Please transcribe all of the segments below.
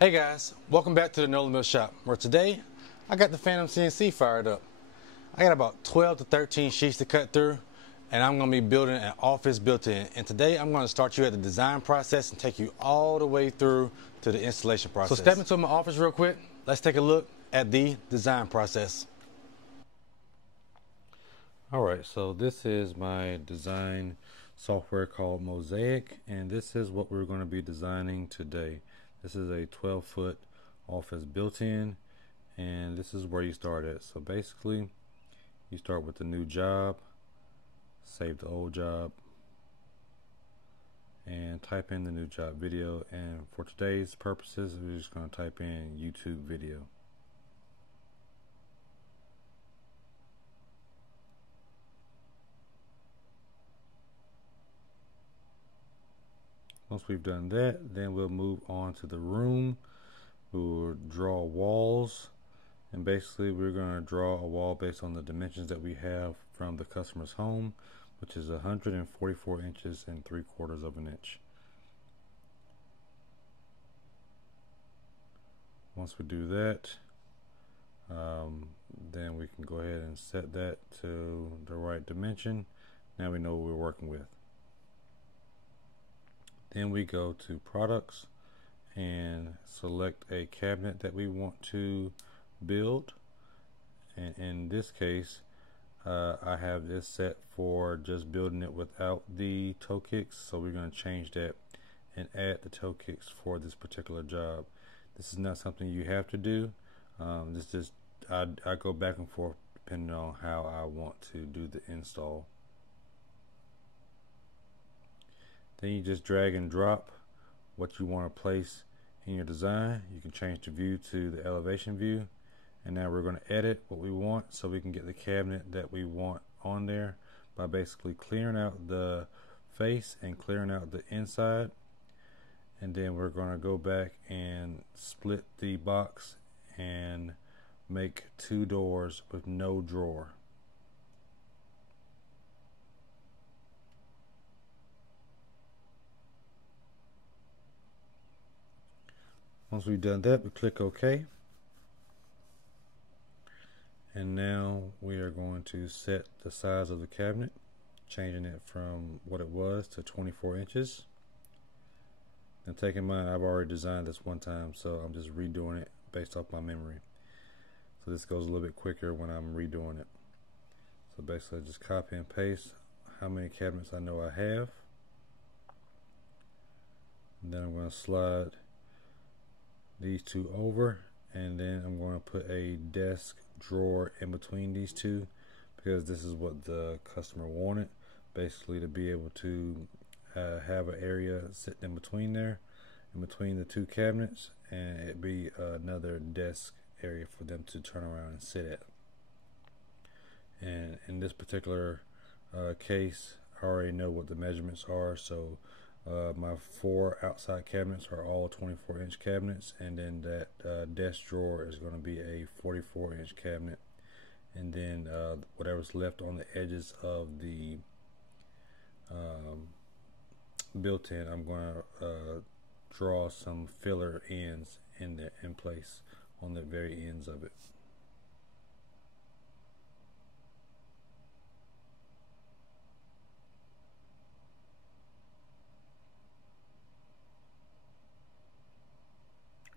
Hey guys, welcome back to the NolanBuilt shop, where today I got the Phantom CNC fired up. I got about 12 to 13 sheets to cut through, and I'm going to be building an office built-in. And today I'm going to start you at the design process and take you all the way through to the installation process. So step into my office real quick. Let's take a look at the design process. Alright, so this is my design software called Mozaik, and this is what we're going to be designing today. This is a 12-foot office built-in, and this is where you start at. So basically, you start with the new job, save the old job, and type in the new job video. And for today's purposes, we're just going to type in YouTube video. Once we've done that, then we'll move on to the room. We'll draw walls, and basically we're going to draw a wall based on the dimensions that we have from the customer's home, which is 144 inches and 3/4 of an inch. Once we do that, then we can go ahead and set that to the right dimension. Now we know what we're working with. Then we go to products and select a cabinet that we want to build. And in this case, I have this set for just building it without the toe kicks, so we're going to change that and add the toe kicks for this particular job. This is not something you have to do. This just I go back and forth depending on how I want to do the install. Then you just drag and drop what you want to place in your design. You can change the view to the elevation view, and now we're going to edit what we want so we can get the cabinet that we want on there by basically clearing out the face and clearing out the inside. And then we're going to go back and split the box and make 2 doors with no drawer. Once we've done that, we click OK. And now we are going to set the size of the cabinet, changing it from what it was to 24 inches. And take in mind, I've already designed this one time, so I'm just redoing it based off my memory. So this goes a little bit quicker when I'm redoing it. So basically, just copy and paste how many cabinets I know I have. And then I'm going to slide these 2 over, and then I'm going to put a desk drawer in between these 2 because this is what the customer wanted, basically to be able to have an area sitting in between there, in between the 2 cabinets, and it'd be another desk area for them to turn around and sit at. And in this particular case, I already know what the measurements are, so my 4 outside cabinets are all 24-inch cabinets, and then that desk drawer is going to be a 44-inch cabinet, and then whatever's left on the edges of the built-in, I'm going to draw some filler ends in place on the very ends of it.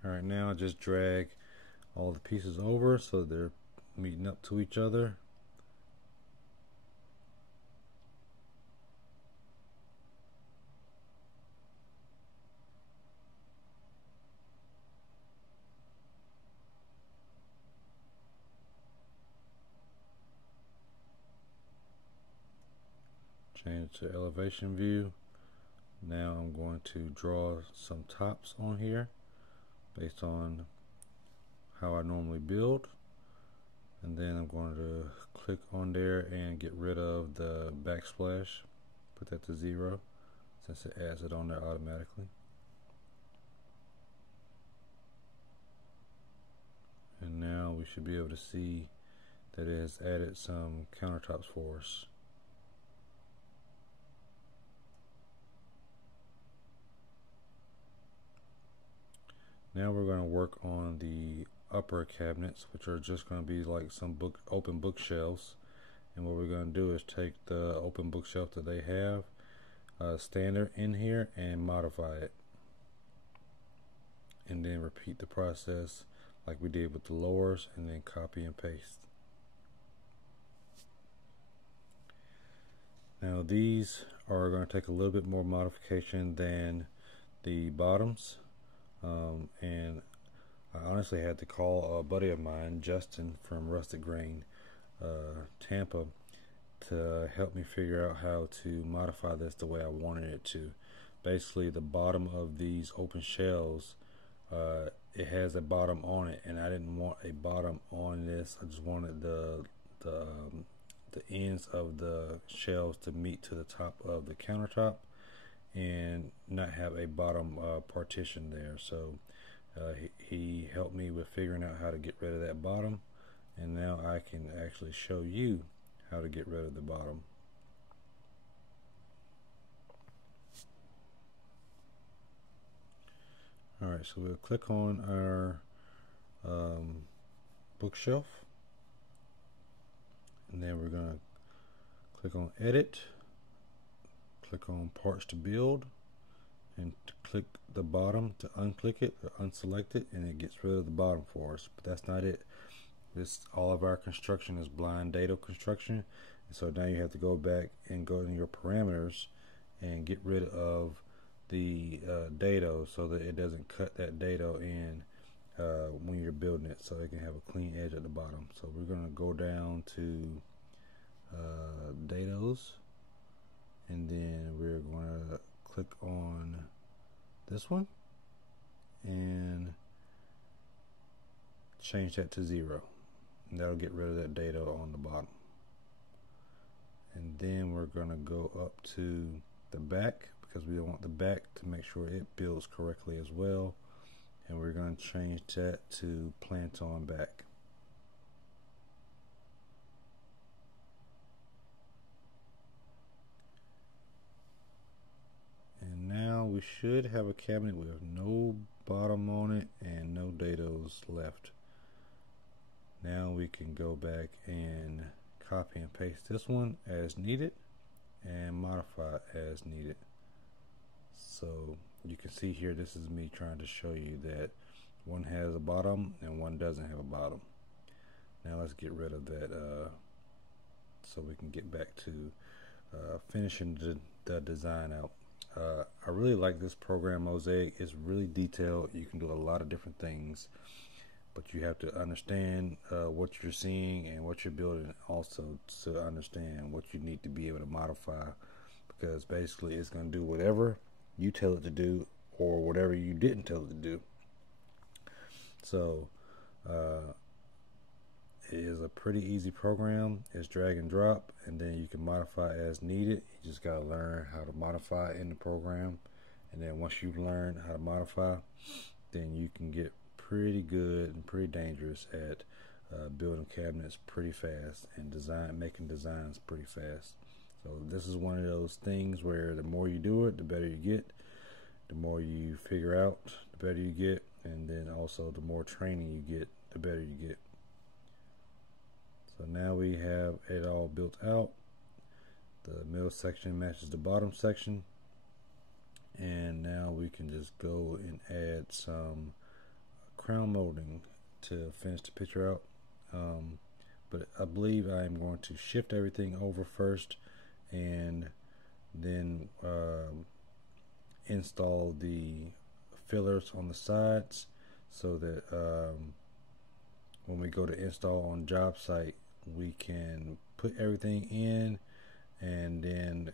Alright, now just drag all the pieces over so they're meeting up to each other. Change to elevation view. Now I'm going to draw some tops on here based on how I normally build, and then I'm going to click on there and get rid of the backsplash, put that to 0 since it adds it on there automatically. And now we should be able to see that it has added some countertops for us. Now we're going to work on the upper cabinets, which are just going to be like some open bookshelves. And what we're going to do is take the open bookshelf that they have standard in here and modify it, and then repeat the process like we did with the lowers, and then copy and paste. Now these are going to take a little bit more modification than the bottoms, and I honestly had to call a buddy of mine, Justin from Rustic Grain, Tampa, to help me figure out how to modify this the way I wanted it to. Basically, the bottom of these open shelves, it has a bottom on it, and I didn't want a bottom on this. I just wanted the ends of the shelves to meet to the top of the countertop and not have a bottom partition there. So he helped me with figuring out how to get rid of that bottom, and now I can actually show you how to get rid of the bottom. Alright, so we'll click on our bookshelf, and then we're going to click on edit, click on parts to build, and to click the bottom to unclick it or unselect it, and it gets rid of the bottom for us. But that's not it. All of our construction is blind dado construction, and so now you have to go back and go in your parameters and get rid of the dado so that it doesn't cut that dado in when you're building it, so it can have a clean edge at the bottom. So we're going to go down to dados, and then we're going to click on this one and change that to 0, and that'll get rid of that dado on the bottom. And then we're going to go up to the back, because we want the back to make sure it builds correctly as well, and we're going to change that to plant on back. And now we should have a cabinet with no bottom on it and no dados left. Now we can go back and copy and paste this one as needed and modify it as needed. So you can see here, this is me trying to show you that one has a bottom and one doesn't have a bottom. Now let's get rid of that so we can get back to finishing the design out. I really like this program, Mozaik. It's really detailed. You can do a lot of different things, but you have to understand what you're seeing and what you're building also to understand what you need to be able to modify, because basically it's going to do whatever you tell it to do or whatever you didn't tell it to do. So it is a pretty easy program. It's drag and drop, and then you can modify as needed. You just got to learn how to modify in the program, and then once you learn how to modify, then you can get pretty good and pretty dangerous at building cabinets pretty fast and making designs pretty fast. So this is one of those things where the more you do it, the better you get. The more you figure out, the better you get, and then also the more training you get, the better you get. So now we have it all built out. The middle section matches the bottom section, and now we can just go and add some crown molding to finish the picture out. But I believe I am going to shift everything over first, and then install the fillers on the sides, so that when we go to install on job site, we can put everything in and then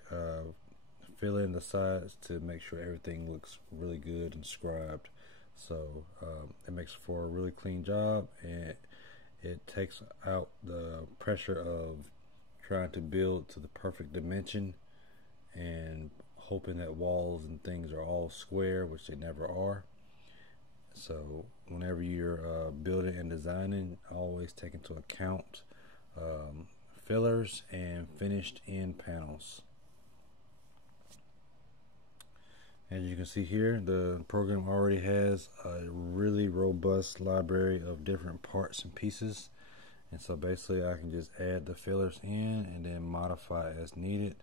fill in the sides to make sure everything looks really good and scribed. So it makes for a really clean job, and it takes out the pressure of trying to build to the perfect dimension and hoping that walls and things are all square, which they never are. So whenever you're building and designing, always take into account fillers and finished end panels. As you can see here, the program already has a really robust library of different parts and pieces. And so basically I can just add the fillers in and then modify as needed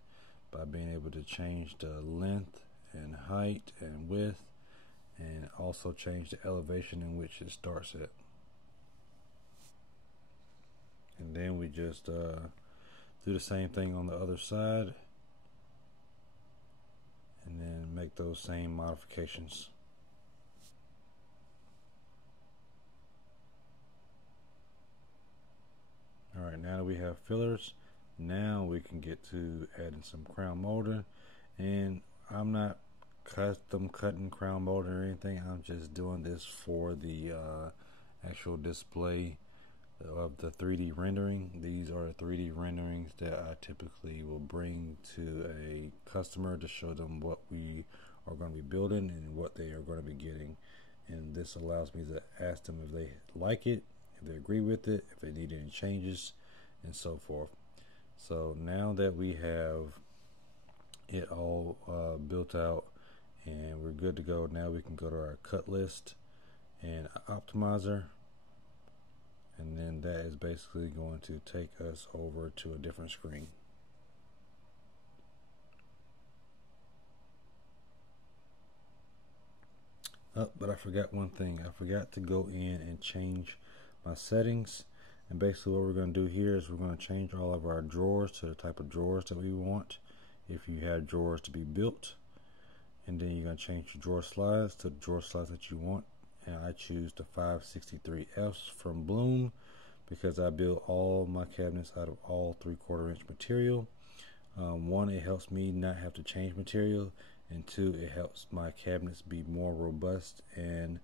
by being able to change the length and height and width, and also change the elevation in which it starts at. And then we just do the same thing on the other side, and then make those same modifications. Alright, now that we have fillers, now we can get to adding some crown molding. And I'm not custom cutting crown molding or anything, I'm just doing this for the actual display of the 3D rendering. These are 3D renderings that I typically will bring to a customer to show them what we are going to be building and what they are going to be getting. And this allows me to ask them if they like it, if they agree with it, if they need any changes, and so forth. So now that we have it all built out and we're good to go, now we can go to our cut list and optimizer, and then that is basically going to take us over to a different screen. But I forgot one thing. I forgot to go in and change my settings. And basically what we're going to do here is we're going to change all of our drawers to the type of drawers that we want, if you have drawers to be built. And then you're going to change your drawer slides to the drawer slides that you want. And I choose the 563Fs from Bloom because I build all my cabinets out of all 3/4 inch material. One, it helps me not have to change material, and two, it helps my cabinets be more robust and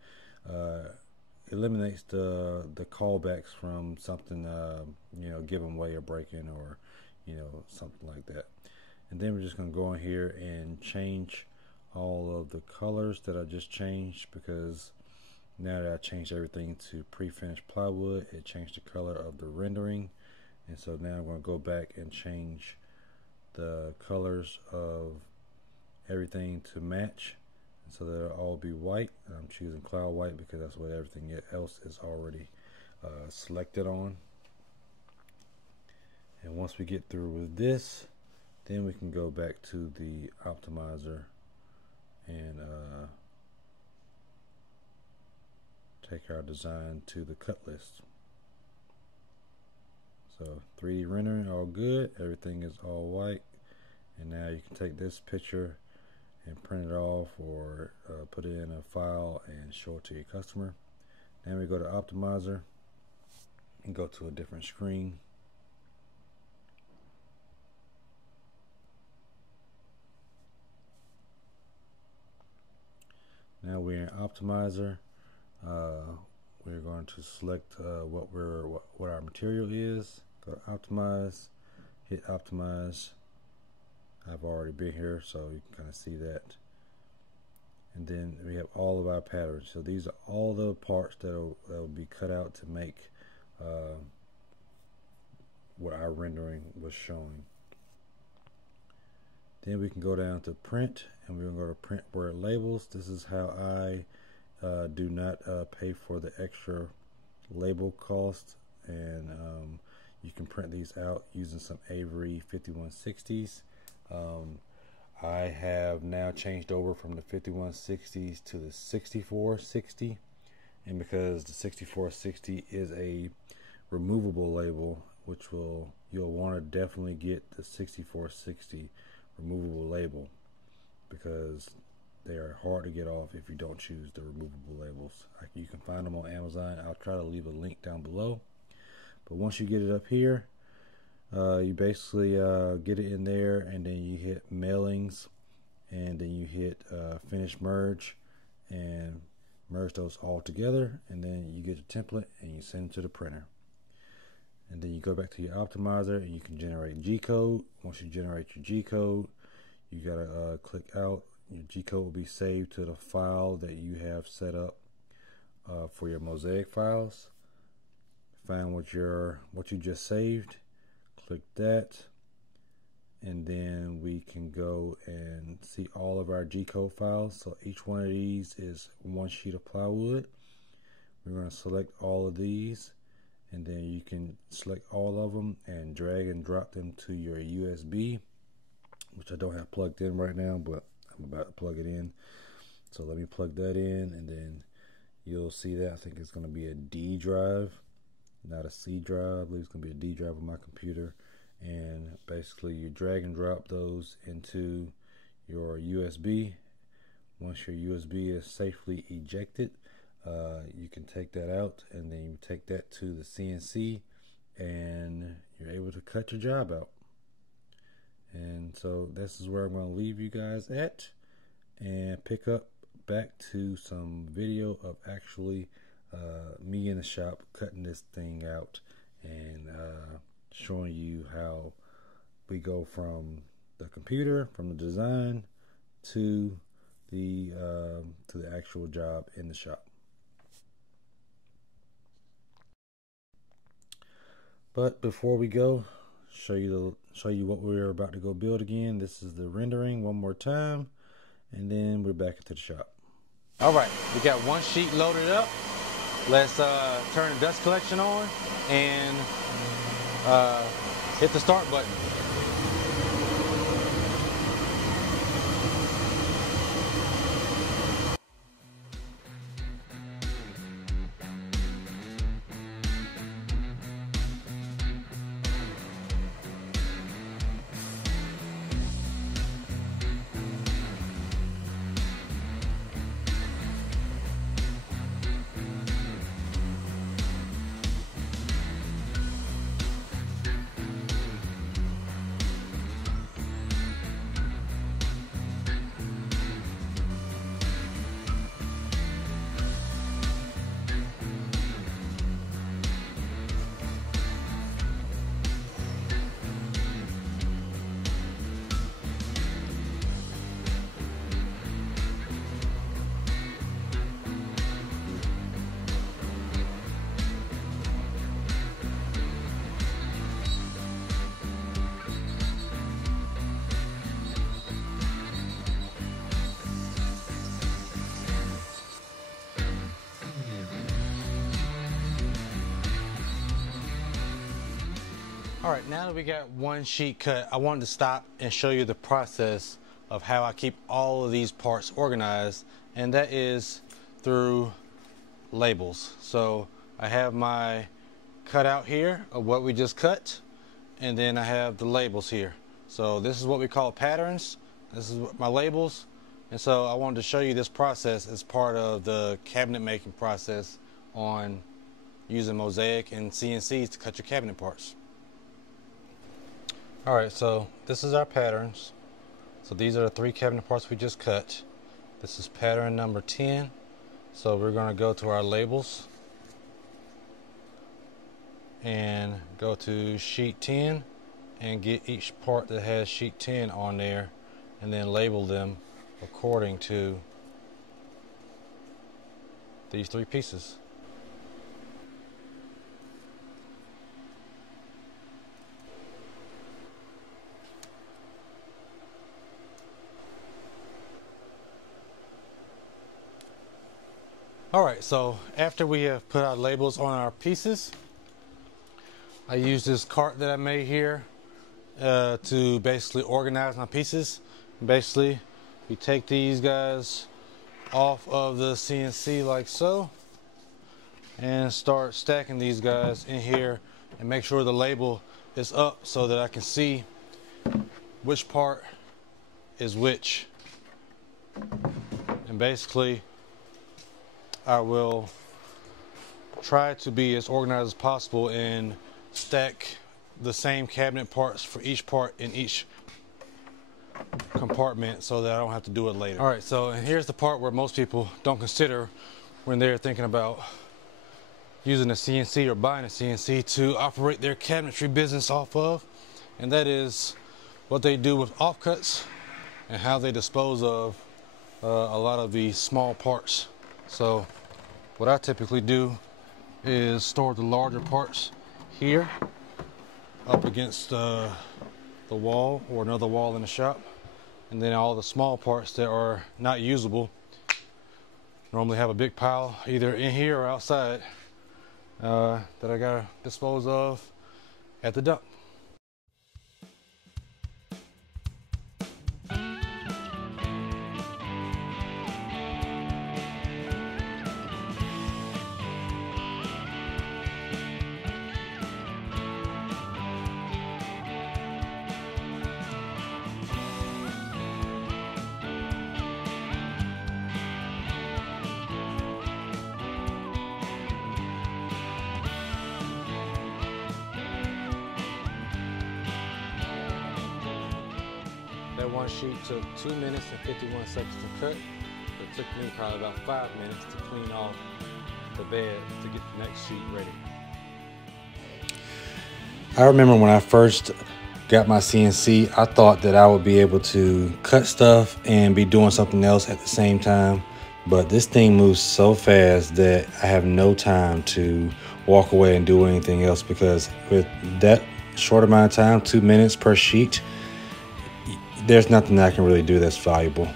eliminates the callbacks from something you know, giving way or breaking, or you know, something like that. And then we're just going to go in here and change all of the colors that I just changed, because now that I changed everything to pre-finished plywood, it changed the color of the rendering. And so now I'm going to go back and change the colors of everything to match, and so that it'll all be white. And I'm choosing cloud white because that's what everything else is already selected on. And once we get through with this, then we can go back to the optimizer and take our design to the cut list. So 3D rendering, all good, everything is all white. And now you can take this picture and print it off, or put it in a file and show it to your customer. Then we go to optimizer and go to a different screen. Now we're in optimizer. We're going to select what our material is. Go to optimize, hit optimize. I've already been here, so you can kind of see that. And then we have all of our patterns. So these are all the parts that will be cut out to make what our rendering was showing. Then we can go down to print, and we're going to go to print word labels. This is how I do not pay for the extra label cost, and you can print these out using some Avery 5160s. I have now changed over from the 5160s to the 6460, and because the 6460 is a removable label, which you'll want to definitely get the 6460 removable label, because they are hard to get off if you don't choose the removable labels. You can find them on Amazon. I'll try to leave a link down below. But once you get it up here, you basically get it in there, and then you hit mailings, and then you hit finish merge, and merge those all together, and then you get a template and you send it to the printer. And then you go back to your optimizer and you can generate G-code. Once you generate your G-code, you gotta click out. Your G-code will be saved to the file that you have set up for your Mozaik files. Find what you just saved, click that, and then we can go and see all of our G-code files. So each one of these is one sheet of plywood. We're going to select all of these, and then you can select all of them and drag and drop them to your USB, which I don't have plugged in right now, but I'm about to plug it in. So let me plug that in, and then you'll see that I think it's going to be a D drive, not a C drive. I believe it's going to be a D drive on my computer. And basically you drag and drop those into your USB. Once your USB is safely ejected, you can take that out, and then you take that to the CNC, and you're able to cut your job out. And so this is where I'm going to leave you guys at, and pick up back to some video of actually me in the shop cutting this thing out, and showing you how we go from the computer, from the design to the actual job in the shop. But before we go, show you what we're about to go build again. This is the rendering one more time, and then we're back into the shop. All right, we got one sheet loaded up. Let's turn the dust collection on and hit the start button. All right, now that we got one sheet cut, I wanted to stop and show you the process of how I keep all of these parts organized, and that is through labels. So I have my cutout here of what we just cut, and then I have the labels here. So this is what we call patterns. This is my labels, and so I wanted to show you this process as part of the cabinet making process on using Mozaik and CNCs to cut your cabinet parts. Alright, so this is our patterns. So these are the 3 cabinet parts we just cut. This is pattern number 10. So we're going to go to our labels and go to sheet 10 and get each part that has sheet 10 on there, and then label them according to these 3 pieces. Alright, so after we have put our labels on our pieces, I use this cart that I made here to basically organize my pieces. Basically, we take these guys off of the CNC like so, and start stacking these guys in here, and make sure the label is up so that I can see which part is which. And basically, I will try to be as organized as possible and stack the same cabinet parts for each part in each compartment so that I don't have to do it later. Alright, so here's the part where most people don't consider when they're thinking about using a CNC or buying a CNC to operate their cabinetry business off of, and that is what they do with offcuts and how they dispose of a lot of the small parts. So what I typically do is store the larger parts here up against the the wall or another wall in the shop. And then all the small parts that are not usable, normally have a big pile either in here or outside that I gotta dispose of at the dump. That one sheet took 2 minutes and 51 seconds to cut. It took me probably about 5 minutes to clean off the bed to get the next sheet ready. I remember when I first got my CNC, I thought that I would be able to cut stuff and be doing something else at the same time. But this thing moves so fast that I have no time to walk away and do anything else, because with that short amount of time, 2 minutes per sheet, there's nothing that I can really do that's valuable.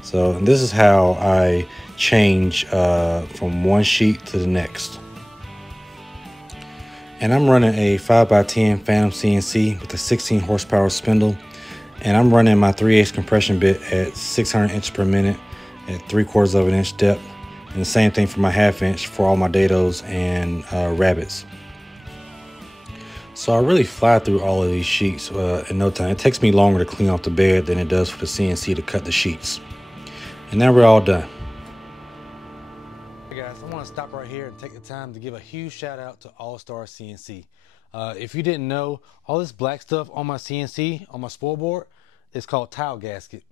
So this is how I change from one sheet to the next. And I'm running a 5x10 Phantom CNC with a 16 horsepower spindle, and I'm running my 3/8 compression bit at 600 inches per minute at 3/4 of an inch depth, and the same thing for my 1/2 inch for all my dados and rabbits. So I really fly through all of these sheets in no time. It takes me longer to clean off the bed than it does for the CNC to cut the sheets. And now we're all done. Hey guys, I want to stop right here and take the time to give a huge shout out to Allstar CNC. If you didn't know, all this black stuff on my CNC, on my spoil board, is called tile gasket.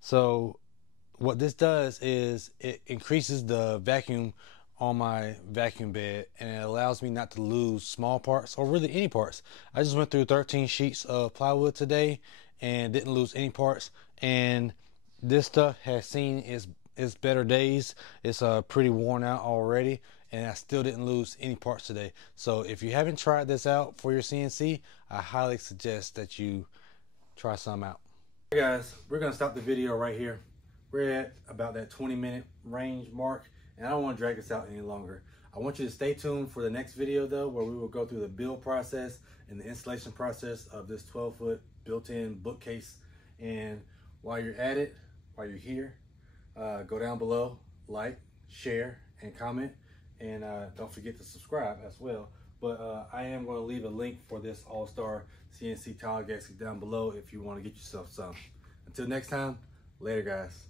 So what this does is it increases the vacuum on my vacuum bed, and it allows me not to lose small parts or really any parts. I just went through 13 sheets of plywood today and didn't lose any parts, and this stuff has seen its better days. It's pretty worn out already, and I still didn't lose any parts today. So if you haven't tried this out for your CNC, I highly suggest that you try some out. Hey guys, we're gonna stop the video right here. We're at about that 20-minute range mark, and I don't want to drag this out any longer. I want you to stay tuned for the next video though, where we will go through the build process and the installation process of this 12-foot built-in bookcase. And while you're at it, while you're here, go down below, like, share, and comment, and don't forget to subscribe as well. But I am going to leave a link for this Allstar CNC tile gasket down below if you want to get yourself some. Until next time, later guys.